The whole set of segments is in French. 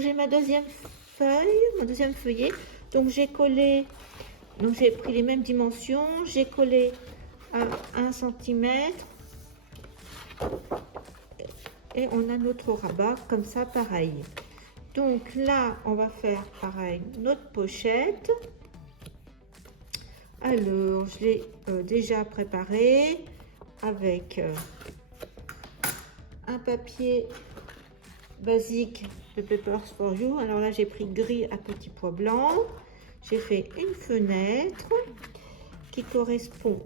j'ai ma deuxième feuille, mon deuxième feuillet. Donc j'ai collé, donc j'ai pris les mêmes dimensions, j'ai collé à 1 cm et on a notre rabat comme ça, pareil. Donc là, on va faire pareil notre pochette. Alors, je l'ai déjà préparé avec un papier basique de Papers for You. Alors là, j'ai pris gris à petits pois blancs. J'ai fait une fenêtre qui correspond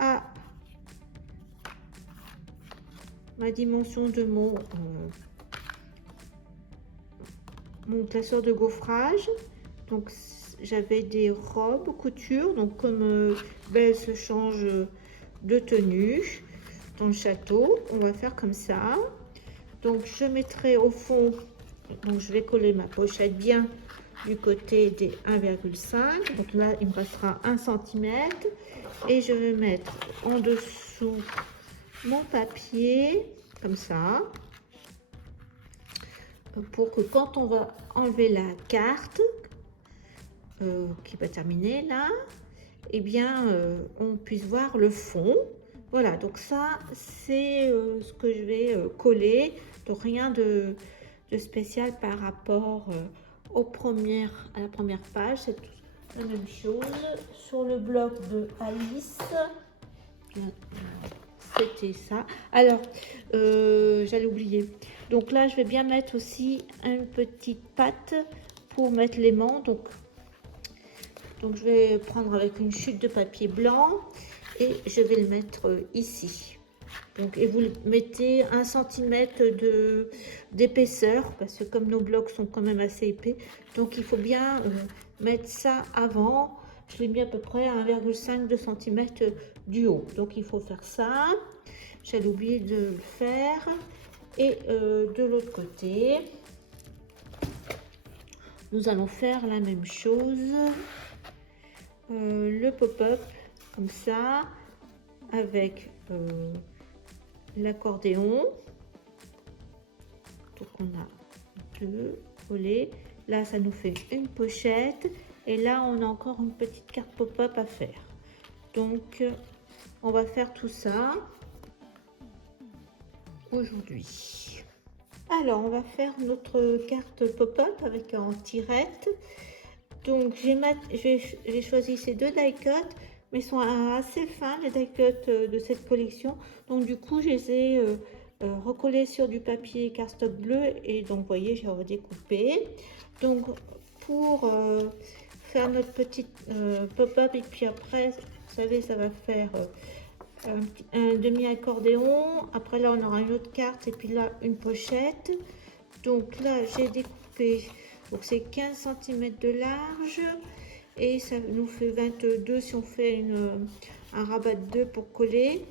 à ma dimension de mon classeur de gaufrage. Donc j'avais des robes couture, donc comme Belle se change de tenue dans le château, on va faire comme ça. Donc je mettrai au fond, donc je vais coller ma pochette bien du côté des 1,5, donc là il me restera 1 cm et je vais mettre en dessous mon papier comme ça, pour que quand on va enlever la carte qui va terminer là, et bien on puisse voir le fond. Voilà, donc ça c'est ce que je vais coller, donc rien de spécial par rapport à la première page, c'est la même chose. Sur le bloc de Alice, c'était ça. Alors j'allais oublier, donc là je vais bien mettre aussi une petite patte pour mettre l'aimant. Donc je vais prendre avec une chute de papier blanc et je vais le mettre ici. Donc, et vous mettez 1 cm d'épaisseur, parce que comme nos blocs sont quand même assez épais, donc il faut bien mettre ça avant. Je l'ai mis à peu près à 1,5-2 cm du haut. Donc il faut faire ça. J'avais oublié de le faire. Et de l'autre côté, nous allons faire la même chose. Le pop-up comme ça, avec l'accordéon. Donc on a deux collés. Là ça nous fait une pochette et là on a encore une petite carte pop-up à faire. Donc on va faire tout ça aujourd'hui. Alors on va faire notre carte pop-up avec en tirette. Donc j'ai choisi ces deux die-cuts, mais ils sont assez fins, les die-cuts de cette collection. Donc du coup je les ai recollés sur du papier cardstock bleu et donc vous voyez j'ai redécoupé. Donc pour faire notre petite pop-up, et puis après vous savez ça va faire un demi accordéon. Après là on aura une autre carte et puis là une pochette. Donc là j'ai découpé, donc c'est 15 cm de large et ça nous fait 22 si on fait un rabat de 2 pour coller.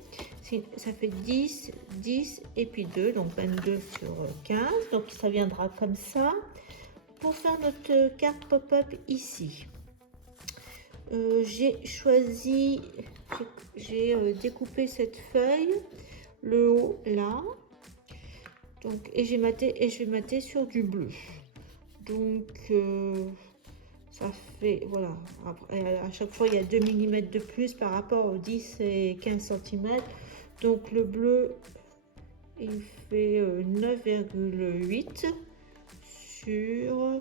Ça fait 10, 10 et puis 2, donc 22 sur 15. Donc ça viendra comme ça. Pour faire notre carte pop-up ici, j'ai découpé cette feuille, le haut là. Donc, et je vais mater sur du bleu. Donc ça fait, voilà, après, à chaque fois il y a 2 mm de plus par rapport aux 10 et 15 cm. Donc le bleu il fait 9,8 sur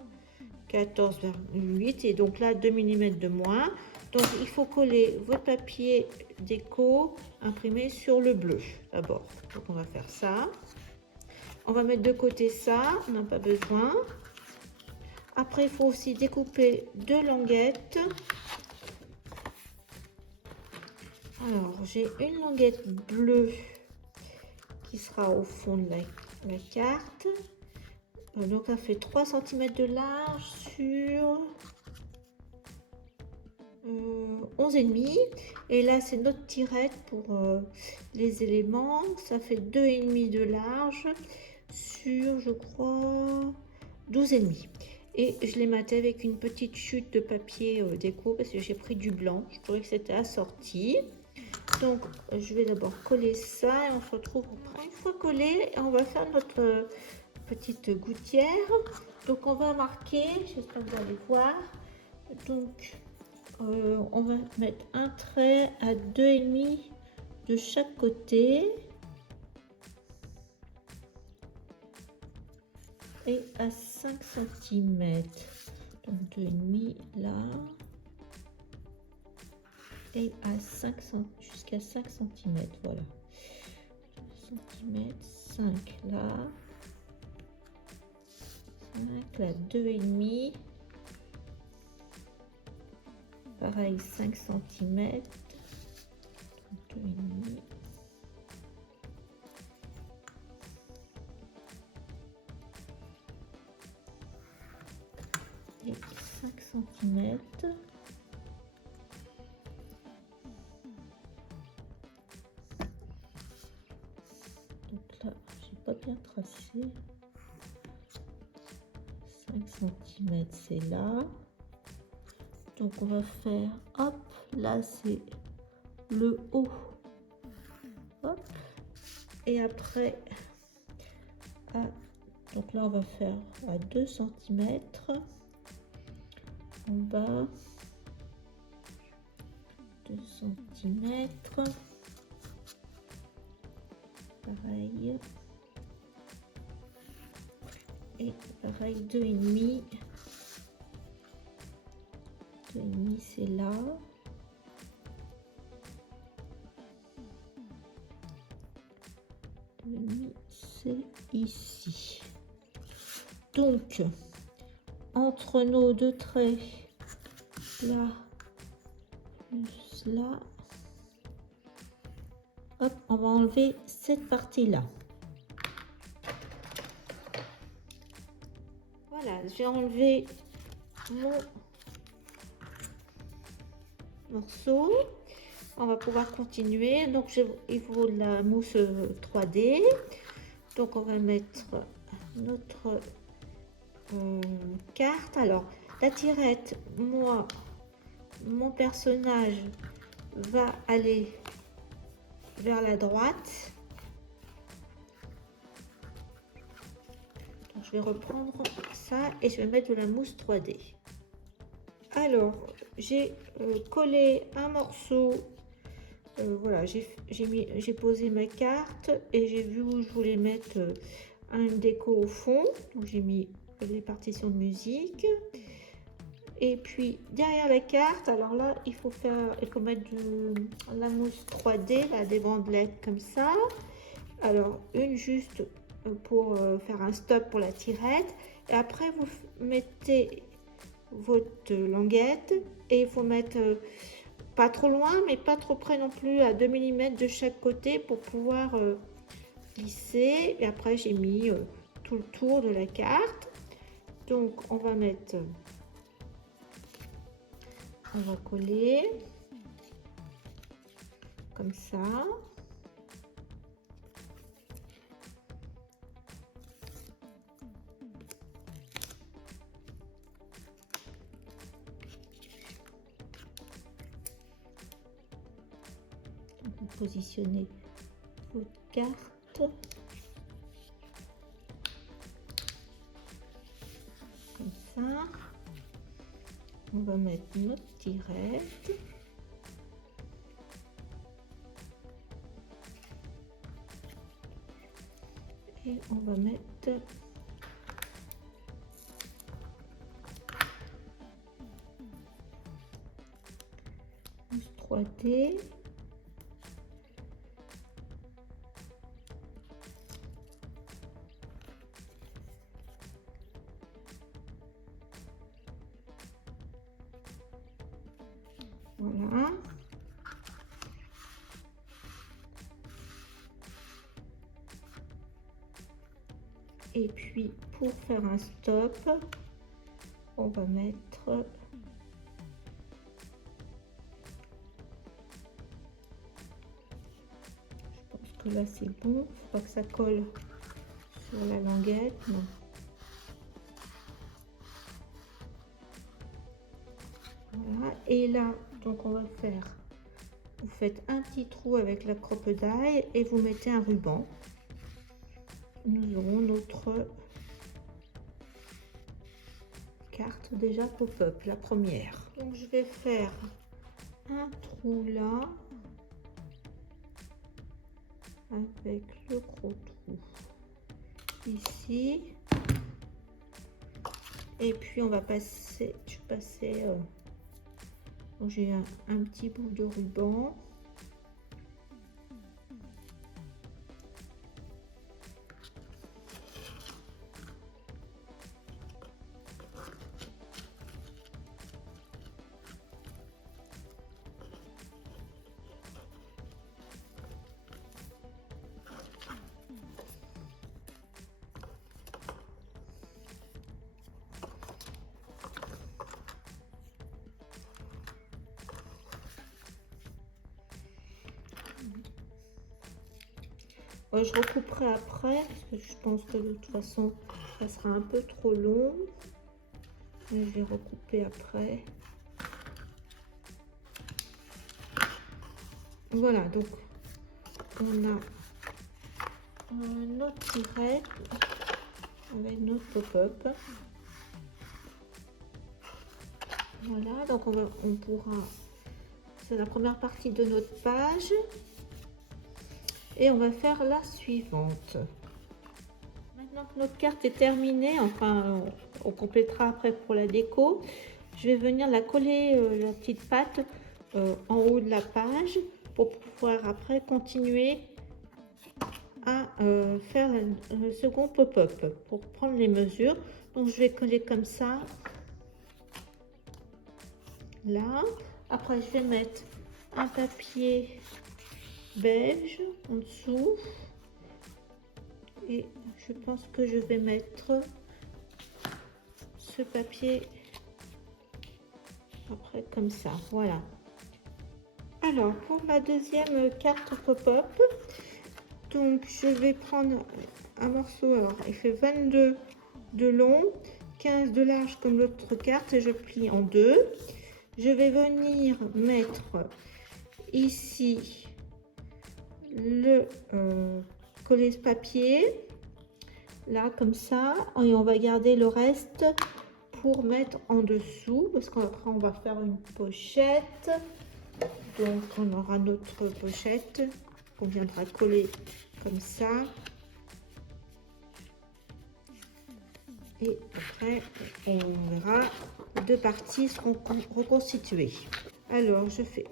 14,8 et donc là 2 mm de moins. Donc il faut coller votre papier déco imprimé sur le bleu d'abord. Donc on va faire ça. On va mettre de côté ça, on n'a pas besoin. Après, il faut aussi découper 2 languettes. Alors, j'ai une languette bleue qui sera au fond de la carte. Donc, ça fait 3 cm de large sur 11,5. Et là, c'est notre tirette pour les éléments. Ça fait 2,5 de large sur, je crois, 12,5. Et je l'ai maté avec une petite chute de papier déco parce que j'ai pris du blanc. Je trouvais que c'était assorti. Donc je vais d'abord coller ça et on se retrouve après. Une fois collé, on va faire notre petite gouttière. Donc on va marquer, j'espère que vous allez voir. Donc on va mettre un trait à 2,5 de chaque côté et à 5 cm. Donc 2,5 là et à 5 jusqu'à 5 cm. Voilà, 2 cm, 5 là, 5 là, 2,5. Pareil, 5 cm, 2,5. Et 5 cm. Donc là, j'ai pas bien tracé. 5 cm, c'est là. Donc on va faire, hop, là c'est le haut, hop, et après, donc là on va faire à 2 cm, en bas, 2 cm, pareil, et pareil, 2,5. 2,5 c'est là. C'est ici. Donc, entre nos deux traits, là, plus là, hop, on va enlever cette partie-là. Voilà, j'ai enlevé mon morceau. On va pouvoir continuer. Donc il faut de la mousse 3D. Donc on va mettre notre carte. Alors la tirette, moi, mon personnage va aller vers la droite. Donc, je vais reprendre ça et je vais mettre de la mousse 3D. Alors j'ai collé un morceau. Voilà, j'ai posé ma carte et j'ai vu où je voulais mettre une déco au fond. Donc j'ai mis les partitions de musique. Et puis derrière la carte, alors là, il faut mettre de la mousse 3D, là, des bandelettes comme ça. Alors une juste pour faire un stop pour la tirette. Et après vous mettez votre languette et il faut mettre pas trop loin, mais pas trop près non plus, à 2 mm de chaque côté pour pouvoir glisser. Et après, j'ai mis tout le tour de la carte. Donc, on va mettre, on va coller comme ça. Vous positionnez votre carte comme ça. On va mettre notre tirette. Et on va mettre mousse 3D. Voilà. Et puis pour faire un stop, on va mettre je pense que là c'est bon, faut pas que ça colle sur la languette. Non. Voilà. Et là, donc on va faire vous faites un petit trou avec la crocodile et vous mettez un ruban. Nous aurons notre carte déjà pop-up, la première. Donc je vais faire un trou là avec le gros trou ici, et puis on va passer, j'ai un petit bout de ruban. Je recouperai après parce que je pense que de toute façon ça sera un peu trop long, mais je vais recouper après. Voilà, donc on a notre tirette avec notre pop-up. Voilà, donc on pourra, c'est la première partie de notre page. Et on va faire la suivante. Maintenant que notre carte est terminée, enfin on complétera après pour la déco, je vais venir la coller, la petite patte en haut de la page pour pouvoir après continuer à faire le second pop-up pour prendre les mesures. Donc je vais coller comme ça là. Après je vais mettre un papier beige en dessous et je pense que je vais mettre ce papier après comme ça. Voilà. Alors pour la deuxième carte pop-up, donc je vais prendre un morceau, alors il fait 22 de long, 15 de large comme l'autre carte, et je plie en deux. Je vais venir mettre ici le coller papier là comme ça, et on va garder le reste pour mettre en dessous parce qu'après on va faire une pochette. Donc on aura notre pochette qu'on viendra coller comme ça, et après on verra deux parties seront reconstituées. Alors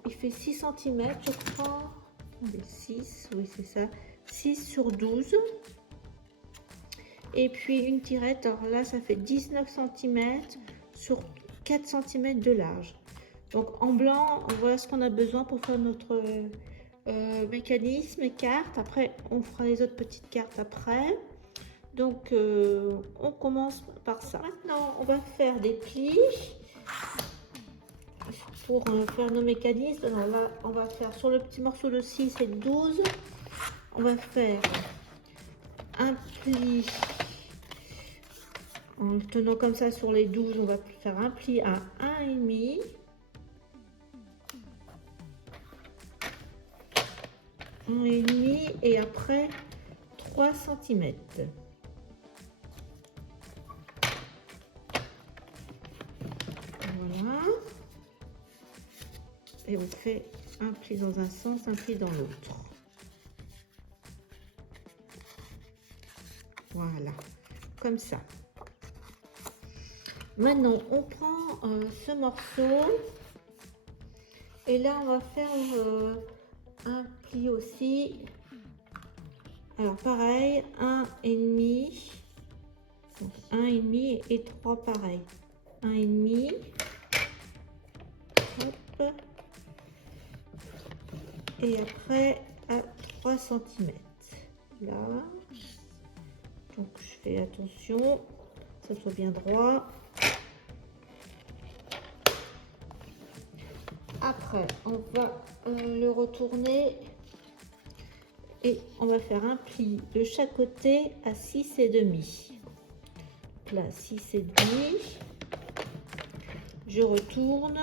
il fait 6 cm je crois. 6, oui c'est ça, 6 sur 12, et puis une tirette, alors là ça fait 19 cm sur 4 cm de large. Donc en blanc, voilà ce qu'on a besoin pour faire notre mécanisme et carte. Après on fera les autres petites cartes après. Donc on commence par ça. Maintenant on va faire des plis pour faire nos mécanismes. Alors là on va faire sur le petit morceau de 6 et de 12, on va faire un pli en le tenant comme ça sur les 12, on va faire un pli à 1,5, et après 3 cm. Voilà. Et on fait un pli dans un sens, un pli dans l'autre. Voilà, comme ça. Maintenant, on prend ce morceau et là, on va faire un pli aussi. Alors, pareil, 1,5, donc 1,5 et 3 pareil. 1,5. Hop. Et après, à 3 cm. Là. Donc, je fais attention que ça soit bien droit. Après, on va le retourner et on va faire un pli de chaque côté à 6,5. Là, 6,5. Je retourne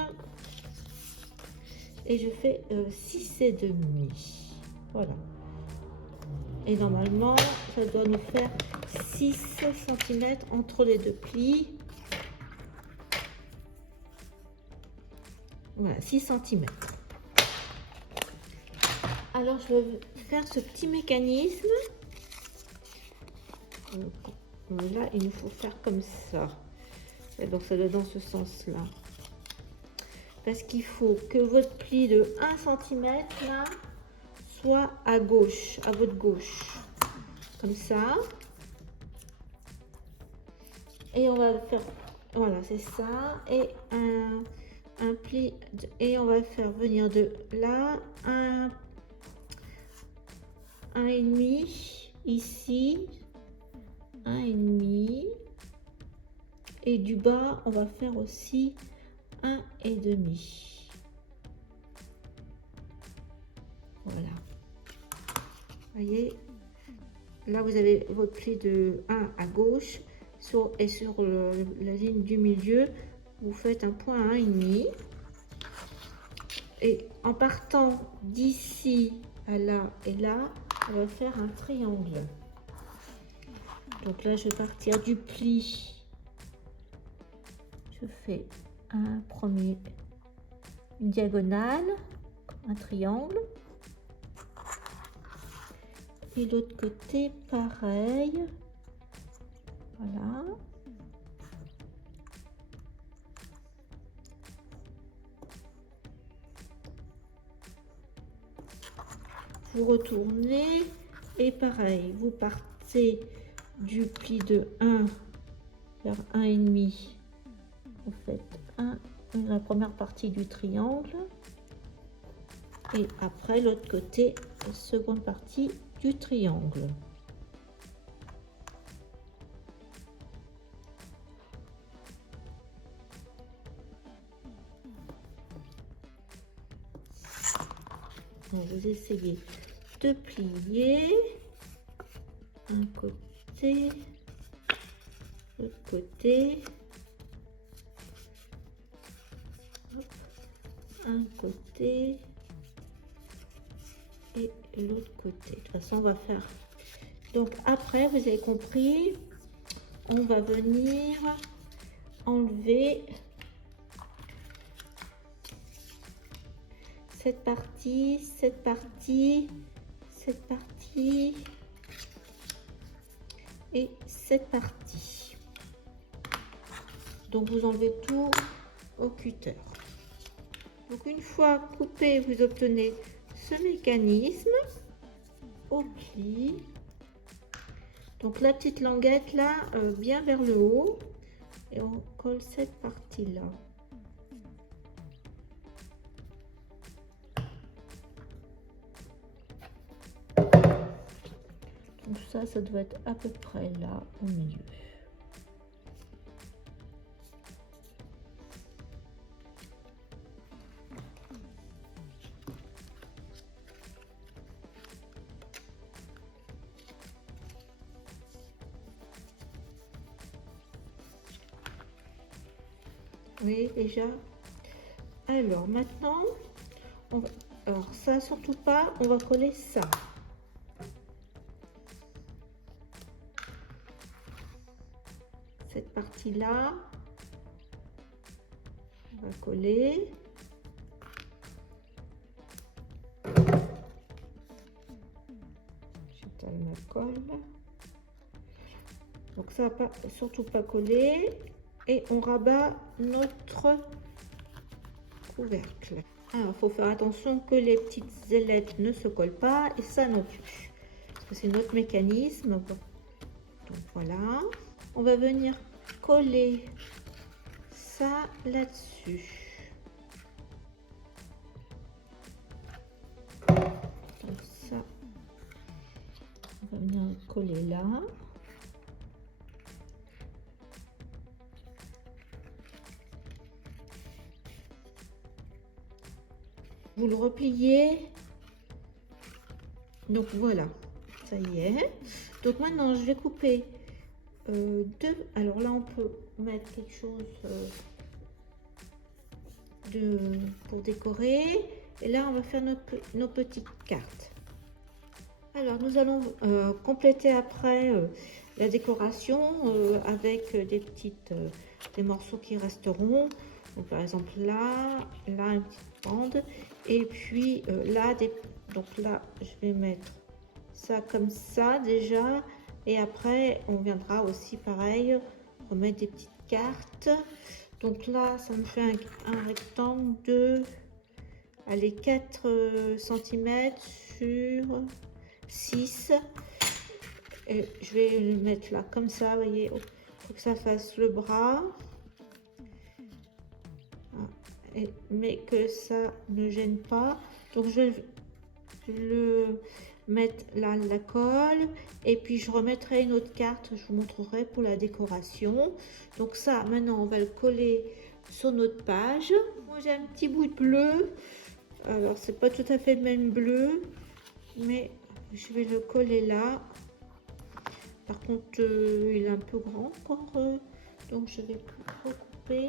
et je fais 6,5. Voilà. Et normalement, ça doit nous faire 6 cm entre les deux plis. Voilà, 6 cm. Alors, je vais faire ce petit mécanisme. Là, il nous faut faire comme ça. Et donc, ça doit dans ce sens-là. Parce qu'il faut que votre pli de 1 cm, là, soit à gauche, à votre gauche. Comme ça. Et on va faire, voilà, c'est ça. Et un pli, et on va faire venir de là, un et demi, ici, 1,5. Et du bas, on va faire aussi 1,5. Voilà. Voyez, là vous avez votre pli de 1 à gauche et sur la ligne du milieu, vous faites un point à 1,5. Et en partant d'ici à là et là, on va faire un triangle. Donc là, je vais partir du pli. Je fais un premier, une diagonale, un triangle. Et l'autre côté, pareil. Voilà. Vous retournez et pareil, vous partez du pli de 1 vers 1,5. Vous faites la première partie du triangle et après l'autre côté, la seconde partie du triangle. Donc, vous essayez de plier un côté, l'autre côté, hop, un côté et l'autre côté. De toute façon, on va faire. Donc après, vous avez compris, on va venir enlever cette partie, cette partie, cette partie et cette partie. Donc vous enlevez tout au cutter. Donc une fois coupé, vous obtenez ce mécanisme au pli. Donc la petite languette là, bien vers le haut, et on colle cette partie là. Donc ça doit être à peu près là au milieu. Oui, déjà. Alors maintenant, alors ça surtout pas, on va coller ça. Cette partie là, on va coller. J'étale ma colle. Donc ça va pas, surtout pas coller. Et on rabat notre couvercle. Alors, il faut faire attention que les petites ailettes ne se collent pas et ça non plus. Parce que c'est notre mécanisme. Donc voilà. On va venir coller ça là-dessus. Comme ça. On va venir coller là. Vous le repliez. Donc voilà, ça y est. Donc maintenant, je vais couper deux. Alors là, on peut mettre quelque chose pour décorer. Et là, on va faire nos petites cartes. Alors, nous allons compléter après la décoration avec des morceaux qui resteront. Donc, par exemple, là une petite bande. Et puis donc là, je vais mettre ça comme ça déjà. Et après, on viendra aussi, pareil, remettre des petites cartes. Donc là, ça me fait un rectangle de, allez, 4 cm sur 6. Et je vais le mettre là, comme ça, vous voyez, pour que ça fasse le bras. Mais que ça ne gêne pas. Donc, je vais le mettre là, la colle. Et puis, je remettrai une autre carte, je vous montrerai pour la décoration. Donc, ça, maintenant, on va le coller sur notre page. Moi, j'ai un petit bout de bleu. Alors, c'est pas tout à fait le même bleu, mais je vais le coller là. Par contre, il est un peu grand encore, donc je vais recouper.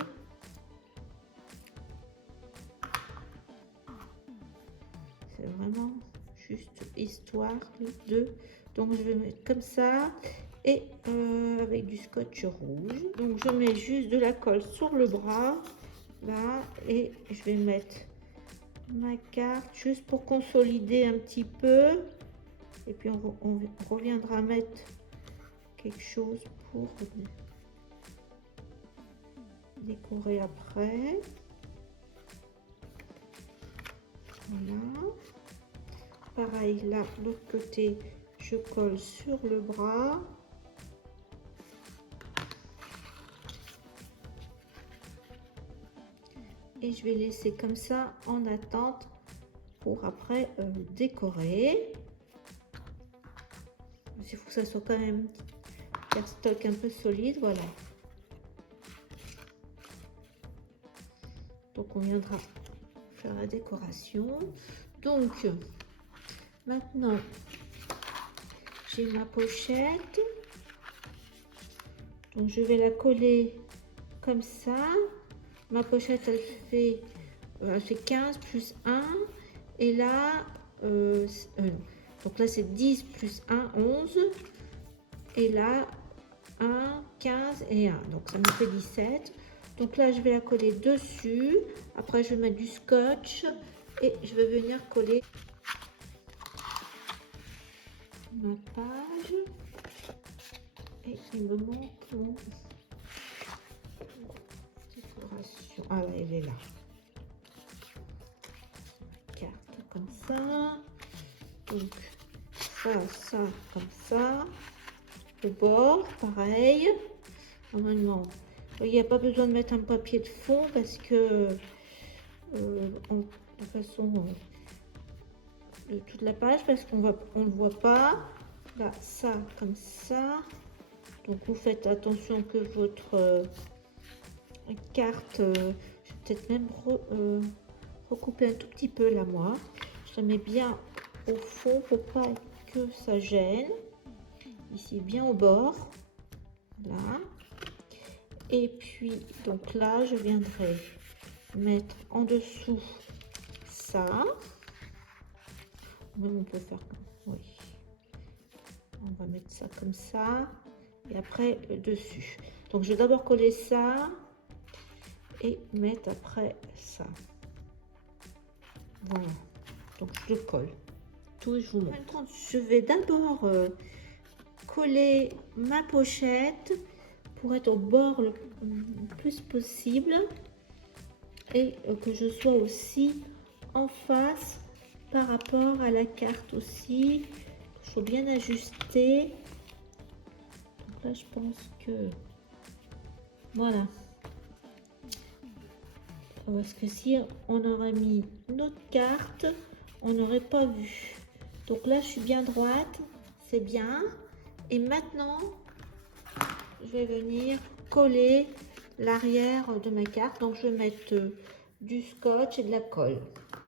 C'est vraiment juste histoire de. Donc, je vais mettre comme ça et avec du scotch rouge. Donc, je mets juste de la colle sur le bras là et je vais mettre ma carte juste pour consolider un petit peu. Et puis, on reviendra mettre quelque chose pour décorer après. Voilà. Pareil, là, de l'autre côté, je colle sur le bras. Et je vais laisser comme ça en attente pour après décorer. Il faut que ça soit quand même cardstock un peu solide, voilà. Donc on viendra faire la décoration. Donc maintenant j'ai ma pochette, donc je vais la coller comme ça. Ma pochette elle fait 15 plus 1 et là donc là c'est 10 plus 1 11 et là 1 15 et 1, donc ça me fait 17. Donc là je vais la coller dessus, après je vais mettre du scotch et je vais venir coller ma page et il me manque mon décoration. Ah là, elle est là, carte comme ça, donc ça comme ça, au bord pareil. Normalement il n'y a pas besoin de mettre un papier de fond parce que de toute façon de toute la page, parce qu'on ne le voit pas. Là, ça comme ça. Donc vous faites attention que votre carte, je vais peut-être même recouper un tout petit peu là, moi. Je la mets bien au fond pour pas que ça gêne. Ici, bien au bord. Là. Et puis, donc là, je viendrai mettre en dessous ça. Même on peut faire comme, oui. On va mettre ça comme ça. Et après, dessus. Donc, je vais d'abord coller ça. Et mettre après ça. Voilà. Donc, je le colle. Tout, je vous montre. Je vais d'abord coller ma pochette pour être au bord le plus possible et que je sois aussi en face par rapport à la carte aussi. Il faut bien ajuster. Donc là, je pense que voilà. Parce que si on aurait mis notre carte, on n'aurait pas vu. Donc là, je suis bien droite, c'est bien. Et maintenant, je vais venir coller l'arrière de ma carte. Donc je vais mettre du scotch et de la colle.